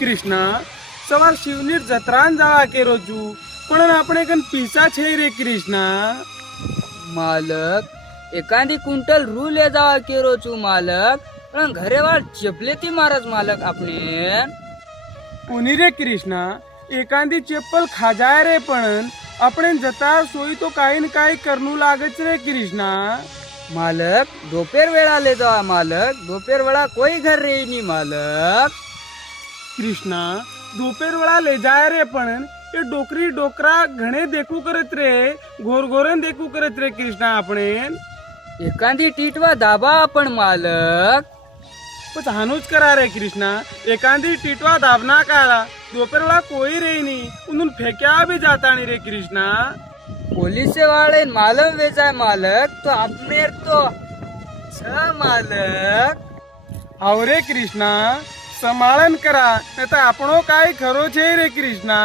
कृष्णा सवार शिवनीर जत्रान जावा केरो छू पण આપણે કન પીસા છે રે કૃષ્ણા. मालक एखादी क्विंटल रू ले जावा केरो छू मालक पण घरे वाळ चपलेती मारज मालक आपने पुनी रे कृष्णा एखादी चप्पल खाजाय रे पण આપણે જતા સોઈ તો કાઈ ને કાઈ કરનું લાગે છે રે કૃષ્ણા. मालक दोपहर वेळा ले जावा मालक दोपहर वेळा कोई घर रे नहीं मालक. કૃષ્ણા दोपहर वेळा ले जाय रे पण એ ડોકરી ડોકરા ઘણે દેખું કરત રે ઘોર ઘોરન દેખું કરત રે કૃષ્ણા આપણે एखादी टीटवा दाबा आपण मालक पण हानूच करा रे कृष्णा एखादी टीटवा दाबना काला दोपहर वेळा कोई रे नहीं उन्हून फेक्या भी जाता नहीं रे कृष्णा. पोलिसे वाले मालम वेचाय मालक तो आपने तो छ मालक. हाव रे कृष्णा संभाळन करा नाही तर આપણો काय खरो છે रे कृष्णा.